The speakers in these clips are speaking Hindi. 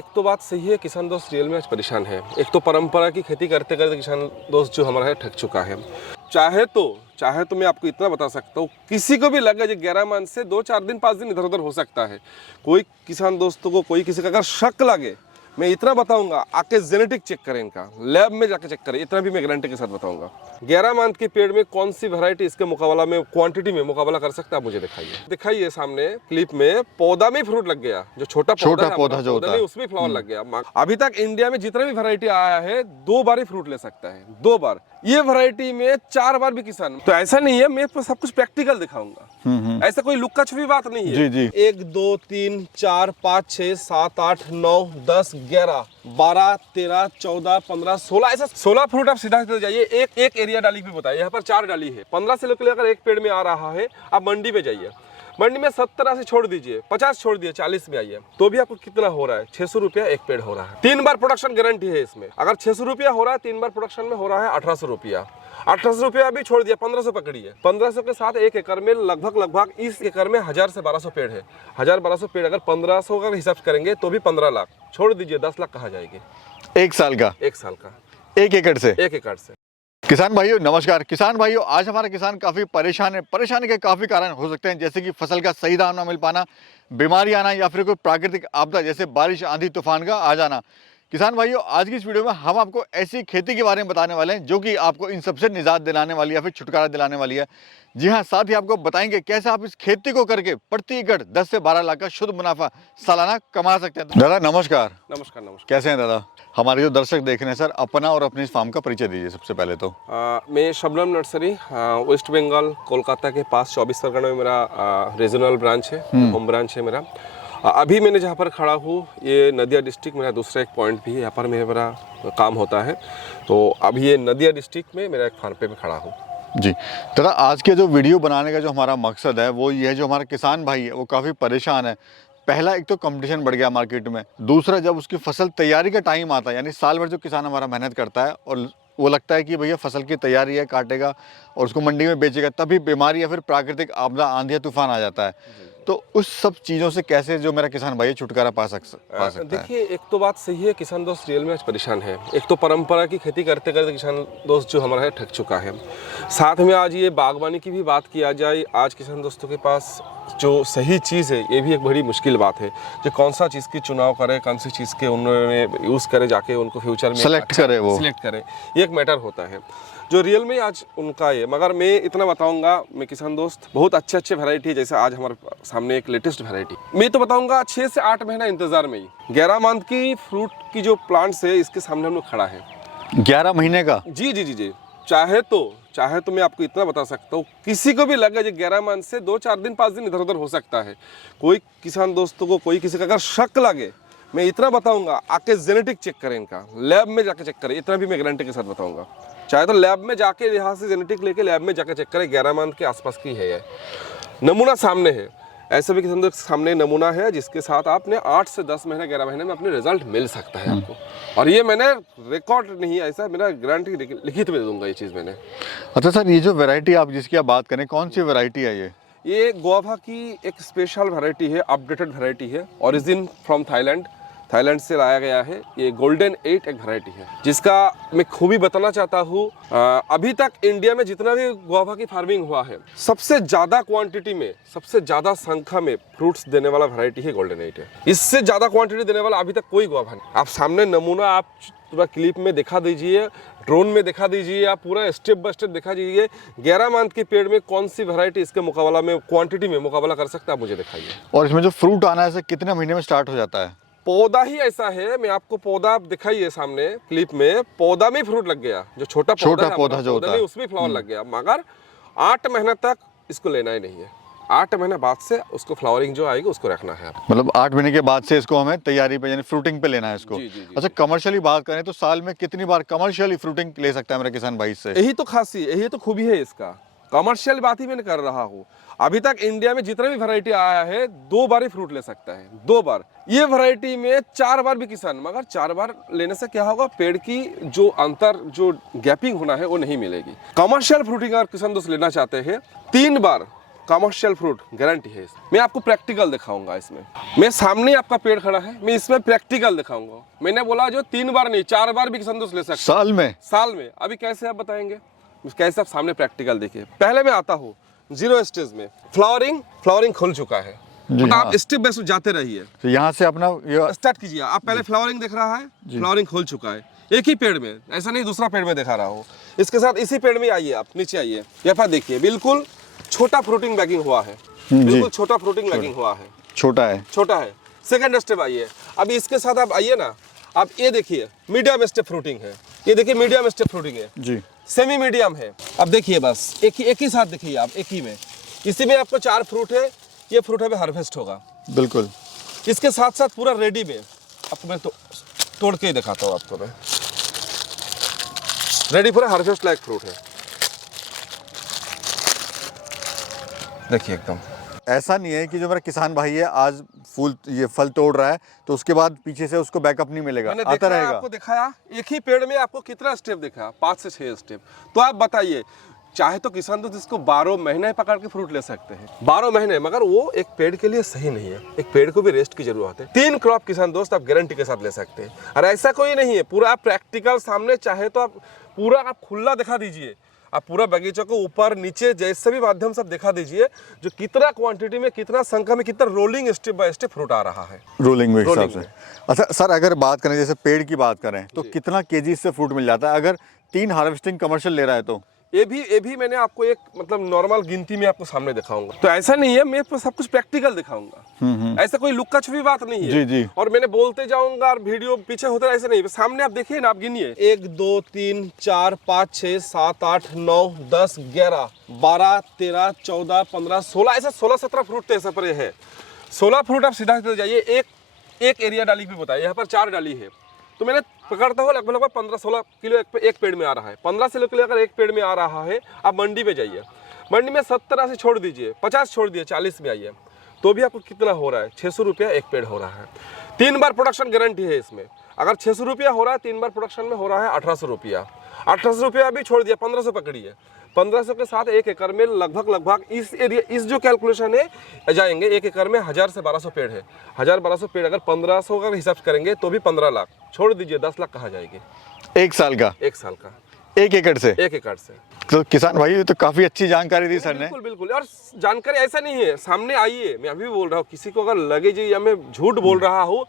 एक तो बात सही है, किसान दोस्त रियल में आज परेशान है। एक तो परंपरा की खेती करते करते किसान दोस्त जो हमारा है ठग चुका है। चाहे तो मैं आपको इतना बता सकता हूँ, किसी को भी लगे 11 मंथ से 2-4 दिन 5 दिन इधर उधर हो सकता है। कोई किसान दोस्तों को कोई किसी का अगर शक लगे, मैं इतना बताऊंगा, आके जेनेटिक चेक करें, इनका लैब में जाके चेक करें, इतना भी मैं गारंटी के साथ बताऊंगा। 11 मंथ के पेड़ में कौन सी वैरायटी इसके मुकाबला में क्वांटिटी में मुकाबला कर सकता है, मुझे दिखाइए सामने क्लिप में। पौधा में फ्रूट लग गया, जो छोटा पौधा जो होता है उसमें फ्लावर लग गया। अभी तक इंडिया में जितना भी वैरायटी आया है 2 बार ही फ्रूट ले सकता है, 2 बार। ये वैरायटी में 4 बार भी किसान, तो ऐसा नहीं है, मैं तो सब कुछ प्रैक्टिकल दिखाऊंगा। ऐसा कोई लुक्का छुपी बात नहीं है। जी। 1 2 3 4 5 6 7 8 9 10 11 12 13 14 15 16, ऐसा 16 फ्रूट आप सीधा जाइए। एक एरिया डाली भी बताइए, यहाँ पर 4 डाली है। 15 से लेकर एक पेड़ में आ रहा है। आप मंडी में जाइए, मंडी में 70 से छोड़ दीजिए, 50 छोड़ दिए, 40 में आइए, तो भी आपको कितना हो रहा है? 600 रुपया एक पेड़ हो रहा है। 3 बार प्रोडक्शन गारंटी है इसमें। अगर 600 रुपया हो रहा है, 3 बार प्रोडक्शन में हो रहा है 1800 रुपया। 1800 रुपया भी छोड़ दिया, 1500 पकड़िए। 1500 के साथ 1 एकड़ में लगभग इस एकड़ में 1000 से 1200 पेड़ है। 1000-1200 पेड़ अगर 1500 का हिसाब करेंगे तो भी 15 लाख, छोड़ दीजिए 10 लाख कहाँ जाएगी? 1 साल का 1 साल का 1 एकड़ से। 1 एकड़ से। किसान भाइयों नमस्कार। किसान भाइयों, आज हमारा किसान काफ़ी परेशान है। परेशानी के काफ़ी कारण हो सकते हैं, जैसे कि फसल का सही दाम ना मिल पाना, बीमारी आना, या फिर कोई प्राकृतिक आपदा जैसे बारिश, आंधी, तूफान का आ जाना। किसान भाइयों, आज की इस वीडियो में हम आपको ऐसी खेती के बारे में बताने वाले हैं जो कि आपको इन सबसे निजात दिलाने वाली है या फिर छुटकारा दिलाने वाली है। जी हाँ, साथ ही आपको बताएंगे कैसे आप इस खेती को करके प्रति एकड़ 10 से 12 लाख का शुद्ध मुनाफा सालाना कमा सकते हैं। दादा नमस्कार। नमस्कार। कैसे हैं दादा? हमारे जो दर्शक देख रहे हैं सर, अपना और अपने इस फार्म का परिचय दीजिए सबसे पहले तो। मैं शबनम नर्सरी, वेस्ट बंगाल कोलकाता के पास 24 परगना में मेरा रीजनल ब्रांच है, होम ब्रांच है मेरा। अभी मैंने जहाँ पर खड़ा हूँ, ये नदिया डिस्ट्रिक्ट मेरा दूसरा एक पॉइंट भी है, यहाँ पर मेरा काम होता है। तो अभी ये नदिया डिस्ट्रिक्ट में मेरा एक फार्म पे मैं खड़ा हूँ। जी दादा, आज के जो वीडियो बनाने का जो हमारा मकसद है वो ये है, जो हमारा किसान भाई है वो काफ़ी परेशान है। पहला, एक तो कंपटीशन बढ़ गया मार्केट में। दूसरा, जब उसकी फसल तैयारी का टाइम आता है, यानी साल भर जो किसान हमारा मेहनत करता है और वो लगता है कि भैया फसल की तैयारी है, काटेगा और उसको मंडी में बेचेगा, तभी बीमारी या फिर प्राकृतिक आपदा, आंधी, तूफान आ जाता है। तो उस सब चीज़ों से कैसे जो मेरा किसान भाई छुटकारा पा सकता है? देखिए, एक तो बात सही है, किसान दोस्त रियल में आज परेशान है। एक तो परंपरा की खेती करते करते किसान दोस्त जो हमारा है ठग चुका है। साथ में आज ये बागवानी की भी बात किया जाए, आज किसान दोस्तों के पास जो सही चीज़ है ये भी एक बड़ी मुश्किल बात है, जो कौन सा चीज़ की चुनाव करे, कौन सी चीज़ के उन्होंने यूज़ करे, जाके उनको फ्यूचर में सिलेक्ट करे, ये एक मैटर होता है जो रियल में आज उनका है। मगर मैं इतना बताऊंगा, मैं किसान दोस्त बहुत अच्छे वैरायटी है, जैसे आज हमारे सामने एक लेटेस्ट वैरायटी मैं तो बताऊंगा 6 से 8 महीना इंतजार में ही 11 मंथ की फ्रूट की जो प्लांट्स है इसके सामने हम लोग खड़ा है। 11 महीने का? जी। चाहे तो मैं आपको इतना बता सकता हूँ, किसी को भी लगे 11 मंथ से 2-4 दिन 5 दिन इधर उधर हो सकता है। कोई किसान दोस्तों को कोई किसी का अगर शक लगे, मैं इतना बताऊंगा, आके जेनेटिक चेक करें, इनका लैब में जाके चेक करें, इतना भी मैं गारंटी के साथ बताऊंगा। चाहे तो लैब में जाके यहाँ से जेनेटिक लेके लैब में जाके चेक करें, 11 मंथ के आसपास की है। ये नमूना सामने है, ऐसे भी किसान दोस्त सामने नमूना है, जिसके साथ आपने 8 से 10 महीने 11 महीने में अपने रिजल्ट मिल सकता है आपको। और ये मैंने रिकॉर्ड नहीं, ऐसा मेरा गारंटी लिखित में दूंगा ये चीज़ मैंने। अच्छा सर, ये जो वैरायटी आप जिसकी आप बात करें, कौन सी वैरायटी है ये गुआवा की एक स्पेशल वैरायटी है, अपडेटेड वैरायटी है, ओरिजिन फ्रॉम थाईलैंड से लाया गया है। ये गोल्डन 8 एक वैरायटी है, जिसका मैं खूबी बताना चाहता हूँ। अभी तक इंडिया में जितना भी गुआवा की फार्मिंग हुआ है, सबसे ज़्यादा क्वांटिटी में, सबसे ज़्यादा संख्या में फ्रूट्स देने वाला वैरायटी है गोल्डन 8 है। इससे ज़्यादा क्वांटिटी देने वाला अभी तक कोई गुआवा नहीं। आप सामने नमूना आप पूरा क्लिप में दिखा दीजिए, ड्रोन में दिखा दीजिए, आप पूरा स्टेप बाय स्टेप दिखा दीजिए। 11 मंथ के पेड़ में कौन सी वैरायटी इसके मुकाबला में क्वांटिटी में मुकाबला कर सकता है, आप मुझे दिखाइए। और इसमें जो फ्रूट आना है कितने महीने में स्टार्ट हो जाता है? पौधा ही ऐसा है, मैं आपको पौधा दिखाइए सामने क्लिप में, पौधा में फ्रूट लग गया, जो छोटा पौधा जो होता है उसमें फ्लावर लग गया। मगर 8 महीने तक इसको लेना ही नहीं है। 8 महीने बाद से उसको फ्लावरिंग जो आएगी उसको रखना है। मतलब 8 महीने के बाद से इसको हमें तैयारी पे यानी फ्रूटिंग पे लेना है इसको। जी। अच्छा, कमर्शियली बात करें तो साल में कितनी बार कमर्शियली फ्रूटिंग ले सकता है मेरा किसान भाई से? यही तो खूबी है इसका। कमर्शियल बात ही मैंने कर रहा हूँ। अभी तक इंडिया में जितना भी वैरायटी आया है 2 बार ही फ्रूट ले सकता है, 2 बार। ये वैरायटी में 4 बार भी किसान, मगर 4 बार लेने से क्या होगा, पेड़ की जो अंतर जो गैपिंग होना है वो नहीं मिलेगी। कमर्शियल फ्रूटिंग अगर किसान दोस्त लेना चाहते हैं, 3 बार कमर्शियल फ्रूट गारंटी है। मैं आपको प्रैक्टिकल दिखाऊंगा इसमें। मैं सामने आपका पेड़ खड़ा है, मैं इसमें प्रैक्टिकल दिखाऊंगा। मैंने बोला जो 3 बार नहीं 4 बार भी किसान दोस्त ले सकते साल में। अभी कैसे आप बताएंगे, कैसे आप सामने प्रैक्टिकल देखिए। पहले मैं आता हूँ 0 स्टेज में। फ्लावरिंग खुल चुका है, आप स्टेप बाय स्टेप जाते रहिए। तो यहाँ से अपना स्टार्ट कीजिए। आप पहले फ्लावरिंग देख रहा है, फ्लावरिंग खुल चुका है एक ही पेड़ में, ऐसा नहीं दूसरा पेड़ में दिखा रहा हूँ। इसके साथ इसी पेड़ में आइए, आप नीचे आइए, यहाँ पर देखिए बिल्कुल छोटा फ्रूटिंग बैगिंग हुआ है, बिल्कुल छोटा फ्रूटिंग बैगिंग हुआ है, छोटा है। सेकंड स्टेप आइए। अभी इसके साथ आप आइए ना, आप ये देखिए मीडियम स्टेप फ्रूटिंग है, ये देखिए मीडियम स्टेप फ्रूटिंग है जी, सेमी मीडियम है। अब देखिए बस एक ही साथ देखिए आप, एक ही में, इसी में आपको 4 फ्रूट है। ये फ्रूट अभी हार्वेस्ट होगा बिल्कुल। इसके साथ साथ पूरा रेडी में आपको मैं तोड़ के ही दिखाता हूँ आपको मैं। रेडी पूरा हार्वेस्ट लायक फ्रूट है, देखिए एकदम। ऐसा नहीं है कि जो मेरा किसान भाई है आज ये फल तोड़ रहा है तो उसके बाद पीछे से उसको बैकअप नहीं मिलेगा, आता रहेगा। आपको दिखाया एक ही पेड़ में आपको कितना स्टेप दिखा, 5 से 6 स्टेप। तो आप बताइए, चाहे तो किसान दोस्त इसको 12 महीने पकड़ के फ्रूट ले सकते हैं, 12 महीने, मगर वो एक पेड़ के लिए सही नहीं है। एक पेड़ को भी रेस्ट की जरूरत है। 3 क्रॉप किसान दोस्त आप गारंटी के साथ ले सकते हैं। और ऐसा कोई नहीं है, पूरा आप प्रैक्टिकल सामने, चाहे तो आप पूरा आप खुला दिखा दीजिए, आप पूरा बगीचे को ऊपर नीचे जैसे भी माध्यम से दिखा दीजिए, जो कितना क्वांटिटी में, कितना संख्या में, कितना rolling step by step fruit आ रहा है, रोलिंग में हिसाब से। अच्छा सर, अगर बात करें जैसे पेड़ की बात करें तो कितना केजी से फ्रूट मिल जाता है अगर 3 हार्वेस्टिंग कमर्शियल ले रहा है तो? ये भी मैंने आपको एक मतलब नॉर्मल गिनती में आपको सामने दिखाऊंगा। तो ऐसा नहीं है, मैं सब कुछ प्रैक्टिकल दिखाऊंगा, ऐसा कोई लुक्का छुपी बात नहीं है। जी। और मैंने बोलते जाऊंगा और वीडियो पीछे होता है, ऐसा नहीं है। सामने आप देखिए ना, आप गिनिए 1 2 3 4 5 6 7 8 9 10 11 12 13 14 15 16, ऐसा 16-17 फ्रूट ऐसा पर है। 16 फ्रूट आप सीधा जाइए। एक एरिया डाली भी बताइए, यहाँ पर 4 डाली है, तो मैंने पकड़ता हूँ लगभग 15-16 किलो एक पेड़ में आ रहा है। 15 किलो अगर एक पेड़ में आ रहा है, आप मंडी में जाइए, मंडी में 70-80 छोड़ दीजिए, 50 छोड़ दिए, 40 में आइए, तो भी आपको कितना हो रहा है? 600 रुपया एक पेड़ हो रहा है। 3 बार प्रोडक्शन गारंटी है इसमें। अगर 600 रुपया हो रहा है, 3 बार प्रोडक्शन में हो रहा है 1800 रुपया। 1800 रुपया भी छोड़ दिया, 1500 पकड़िए। 1500 के साथ 1 एकड़ में लगभग इस एरिया, इस जो कैलकुलेशन है जाएंगे, 1 एकड़ में 1000 से 1200 पेड़ है। 1000-1200 पेड़ अगर 1500 का हिसाब करेंगे तो भी 15 लाख, छोड़ दीजिए 10 लाख कहाँ जाएगी? 1 साल का 1 एकड़ से। 1 एकड़ से। तो किसान भाई, ये तो काफी अच्छी जानकारी दी सर ने। बिल्कुल। और जानकारी ऐसा नहीं है, सामने आइए, मैं अभी भी बोल रहा हूँ, किसी को अगर लगे जी या मैं झूठ बोल रहा हूँ,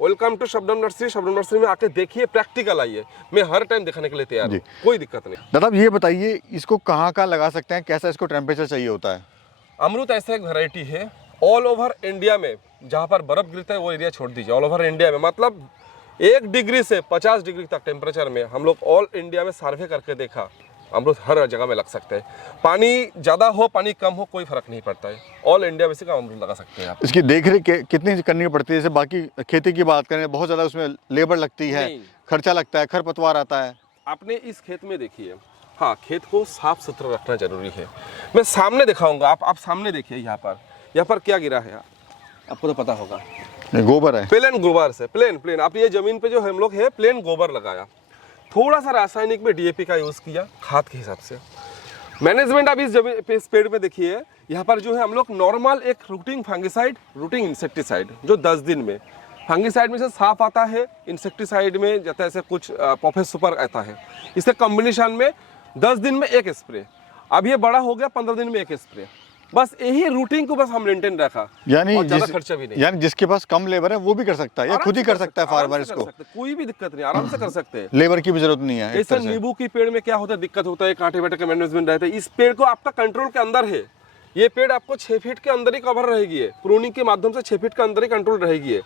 वेलकम टू शबनम नर्सरी में आके देखिए, प्रैक्टिकल आइए। मैं हर टाइम दिखाने के लिए तैयार हूँ, कोई दिक्कत नहीं। दादा ये बताइए, इसको कहाँ लगा सकते हैं, कैसा इसको टेम्परेचर चाहिए होता है? अमरूद ऐसा एक वैरायटी है, ऑल ओवर इंडिया में जहाँ पर बर्फ गिरता है वो एरिया छोड़ दीजिए, ऑल ओवर इंडिया में, मतलब 1 डिग्री से 50 डिग्री तक टेम्परेचर में हम लोग ऑल इंडिया में सर्वे करके देखा, अमरूद हर जगह में लग सकते हैं। पानी ज़्यादा हो, पानी कम हो, कोई फर्क नहीं पड़ता है, ऑल इंडिया में से अमरूद लगा सकते हैं आप। इसकी देखरेख कितनी करनी पड़ती है? जैसे बाकी खेती की बात करें, बहुत ज़्यादा उसमें लेबर लगती है, खर्चा लगता है, खरपतवार आता है। आपने इस खेत में देखिए, हाँ, खेत को साफ सुथरा रखना जरूरी है। मैं सामने दिखाऊंगा, आप सामने देखिए, यहाँ पर क्या गिरा है आपको तो पता होगा, गोबर है, प्लेन गोबर से, प्लेन। आप ये जमीन पे जो हम लोग है प्लेन गोबर लगाया, थोड़ा सा रासायनिक में DAP का यूज किया खाद के हिसाब से। मैनेजमेंट आप इस पेड़ पे देखिए, यहाँ पर जो है हम लोग नॉर्मल एक रूटिंग फंगिसाइड, रूटिंग इंसेक्टिसाइड, जो 10 दिन में, फंगिसाइड में से साफ आता है, इंसेक्टिसाइड में जैसे कुछ पॉफेस सुपर आता है, इसके कॉम्बिनेशन में 10 दिन में 1 स्प्रे। अब ये बड़ा हो गया, 15 दिन में 1 स्प्रे, बस यही रूटीन को बस हम मेंटेन रखा, यानी ज्यादा खर्चा भी नहीं। यानी जिसके पास कम लेबर है वो भी कर सकता है, या खुद ही कर सकता है फार्मर इसको, कोई भी दिक्कत नहीं, आराम से कर सकते हैं, लेबर की भी जरूरत नहीं है। जैसे नींबू की पेड़ में क्या होता है, दिक्कत होता है, कांटे बेटे का मैनेजमेंट रहता है, इस पेड़ को आपका कंट्रोल के अंदर है। ये पेड़ आपको 6 फीट के अंदर ही कवर रहेगी, प्रूनिंग के माध्यम से 6 फीट के अंदर ही कंट्रोल रहेगी।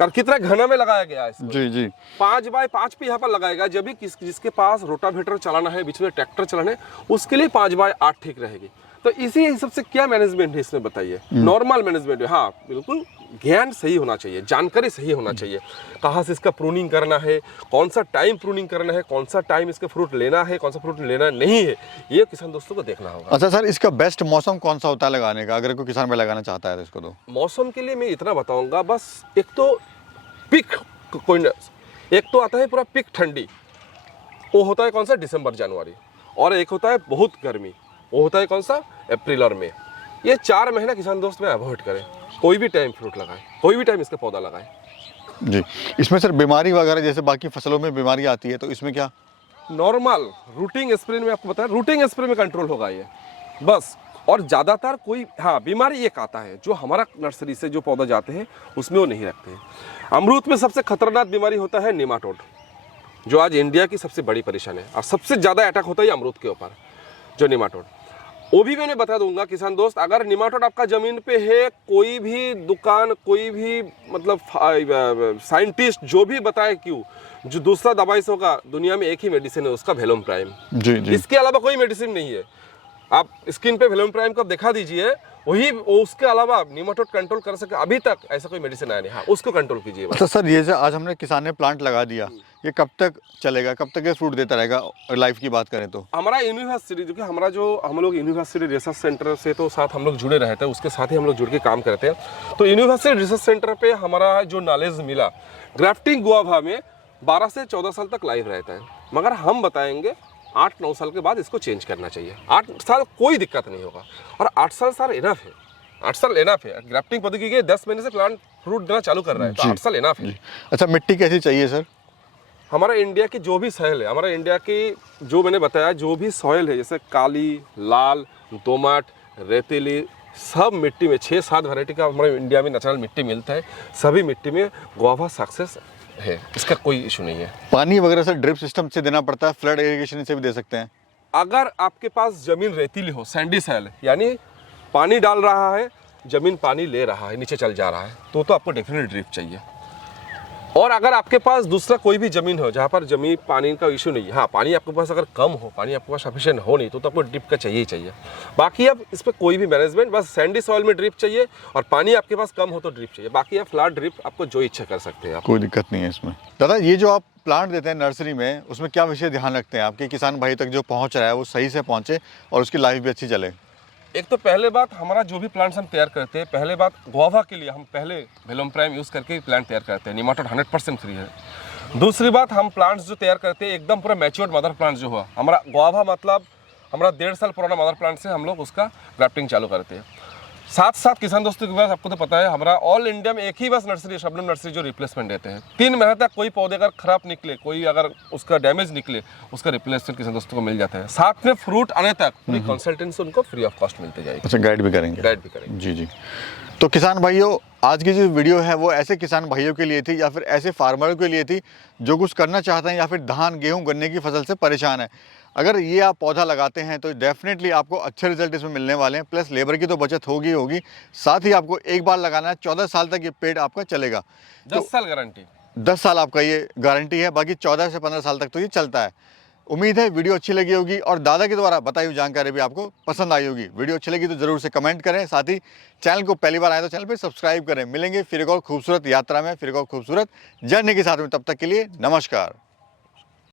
कितना घना में लगाया गया है जी 5 बाय 5 पे यहाँ पर लगाएगा। जब भी जिसके पास रोटावेटर चलाना है, बीच में ट्रैक्टर चलाना है, उसके लिए 5 बाय 8 ठीक रहेगी। तो इसी हिसाब से क्या मैनेजमेंट है इसमें बताइए? नॉर्मल मैनेजमेंट है, हाँ बिल्कुल, ज्ञान सही होना चाहिए, जानकारी सही होना चाहिए, कहाँ से इसका प्रूनिंग करना है, कौन सा टाइम प्रूनिंग करना है, कौन सा टाइम इसका फ्रूट लेना है, कौन सा फ्रूट लेना नहीं है, ये किसान दोस्तों को देखना होगा। अच्छा सर, इसका बेस्ट मौसम कौन सा होता है लगाने का, अगर कोई किसान में लगाना चाहता है तो इसको? तो मौसम के लिए मैं इतना बताऊंगा, बस एक तो पीक कोई, एक तो आता है पूरा पीक ठंडी, वो होता है कौन सा, दिसंबर जनवरी, और एक होता है बहुत गर्मी, वो होता है कौन सा, अप्रैल और मई। ये 4 महीना किसान दोस्त में अवॉइड करें। कोई भी टाइम फ्रूट लगाएं, कोई भी टाइम इसका पौधा लगाएं। जी, इसमें सर बीमारी वगैरह जैसे बाकी फसलों में बीमारी आती है तो इसमें क्या? नॉर्मल रूटिंग स्प्रे में आपको बताया, रूटिंग स्प्रे में कंट्रोल होगा ये बस। और ज़्यादातर कोई हाँ बीमारी एक आता है जो हमारा नर्सरी से जो पौधा जाते हैं उसमें वो नहीं रखते हैं। अमरूद में सबसे खतरनाक बीमारी होता है निमाटोड, जो आज इंडिया की सबसे बड़ी परेशानी है और सबसे ज़्यादा अटैक होता है अमरूद के ऊपर, जो निमाटोड। वो भी मैंने बता दूंगा किसान दोस्त, अगर निमाटोड आपका ज़मीन पे है, कोई भी दुकान, कोई भी मतलब साइंटिस्ट जो भी बताए क्यों, जो दूसरा दवाई से होगा, दुनिया में एक ही मेडिसिन है उसका, वेलोम प्राइम। जी जी, इसके अलावा कोई मेडिसिन नहीं है। आप स्किन पे वेलोम प्राइम को दिखा दीजिए, वही उसके अलावा निमाटोड कंट्रोल कर सके, अभी तक ऐसा कोई मेडिसिन आया नहीं। हाँ, उसको कंट्रोल कीजिए बस। अच्छा सर, ये जो आज हमने किसान ने प्लांट लगा दिया, ये कब तक चलेगा, कब तक ये फ्रूट देता रहेगा? लाइफ की बात करें तो हमारा यूनिवर्सिटी, जो कि हमारा जो हम लोग यूनिवर्सिटी रिसर्च सेंटर से तो साथ हम लोग जुड़े रहते हैं, उसके साथ ही हम लोग जुड़ के काम करते हैं। तो यूनिवर्सिटी रिसर्च सेंटर पे हमारा जो नॉलेज मिला, ग्राफ्टिंग गुआवा में 12 से 14 साल तक लाइव रहता है, मगर हम बताएंगे 8-9 साल के बाद इसको चेंज करना चाहिए। 8 साल कोई दिक्कत नहीं होगा, और 8 साल सर इनफ है। 8 साल इनफ है। ग्राफ्टिंग पद्धति के 10 महीने से प्लांट फ्रूट देना चालू कर रहा है, तो 8 साल इनफ है। अच्छा, मिट्टी कैसी चाहिए सर? हमारा इंडिया की जो भी सॉइल है, हमारा इंडिया की जो मैंने बताया जो भी सॉइल है, जैसे काली, लाल, दोमट, रेतीली, सब मिट्टी में 6-7 वैरायटी का हमारे इंडिया में नेचुरल मिट्टी मिलता है। सभी मिट्टी में गुआवा सक्सेस है, इसका कोई इशू नहीं है। पानी वगैरह सर ड्रिप सिस्टम से देना पड़ता है, फ्लड इरिगेशन से भी दे सकते हैं? अगर आपके पास जमीन रेतीली हो, सैंडी सॉइल, यानी पानी डाल रहा है, जमीन पानी ले रहा है, नीचे चल जा रहा है, तो आपको डेफिनेट ड्रिप चाहिए। और अगर आपके पास दूसरा कोई भी ज़मीन हो जहाँ पर जमीन पानी का इशू नहीं है, हाँ पानी आपके पास अगर कम हो, पानी आपके पास सफिशिएंट हो नहीं, तो आपको ड्रिप का चाहिए ही चाहिए। बाकी अब इस पर कोई भी मैनेजमेंट, बस सैंडी सॉइल में ड्रिप चाहिए और पानी आपके पास कम हो तो ड्रिप चाहिए। बाकी आप फ्लैट ड्रिप आपको जो इच्छा कर सकते हैं आप। कोई दिक्कत नहीं है इसमें। दादा, ये जो आप प्लांट देते हैं नर्सरी में, उसमें क्या विषय ध्यान रखते हैं आपके किसान भाई तक जो पहुँच रहा है वो सही से पहुँचे और उसकी लाइफ भी अच्छी चले? एक तो पहले बात, हमारा जो भी प्लांट्स हम तैयार करते हैं, पहले बात गुआवा के लिए हम पहले वेलोम प्राइम यूज़ करके प्लांट तैयार करते हैं, निमाटोड 100% फ्री है। दूसरी बात, हम प्लांट्स जो तैयार करते हैं एकदम पूरा मैच्योर्ड मदर प्लांट जो हुआ, हमारा गुआवा मतलब हमारा 1.5 साल पुराना मदर प्लांट से हम लोग उसका ग्राफ्टिंग चालू करते हैं। साथ साथ किसान दोस्तों के पास आपको तो पता है, हमारा ऑल इंडिया में एक ही बस नर्सरी, शबनम नर्सरी, जो रिप्लेसमेंट देते हैं। 3 महीने तक कोई पौधे अगर खराब निकले, कोई अगर उसका डैमेज निकले, उसका रिप्लेसमेंट किसान दोस्तों को मिल जाता है। साथ में फ्रूट आने तक पूरी कंसल्टेंसी उनको फ्री ऑफ कॉस्ट मिलती जाएगी। अच्छा, गाइड भी करेंगे? गाइड भी करेंगे। जी जी। तो किसान भाइयों, आज की जो वीडियो है वो ऐसे किसान भाइयों के लिए थी या फिर ऐसे फार्मरों के लिए थी जो कुछ करना चाहते हैं या फिर धान, गेहूं, गन्ने की फसल से परेशान है। अगर ये आप पौधा लगाते हैं तो डेफिनेटली आपको अच्छे रिजल्ट इसमें मिलने वाले हैं, प्लस लेबर की तो बचत होगी होगी, साथ ही आपको एक बार लगाना है, 14 साल तक ये पेड़ आपका चलेगा। 10 साल गारंटी। 10 साल आपका ये गारंटी है, बाकी 14 से 15 साल तक तो ये चलता है। उम्मीद है वीडियो अच्छी लगी होगी और दादा के द्वारा बताई हुई जानकारी भी आपको पसंद आई होगी। वीडियो अच्छी लगी तो जरूर से कमेंट करें, साथ ही चैनल को पहली बार आए तो चैनल पे सब्सक्राइब करें। मिलेंगे फिर एक और खूबसूरत यात्रा में, फिर एक और खूबसूरत जर्नी के साथ में। तब तक के लिए नमस्कार।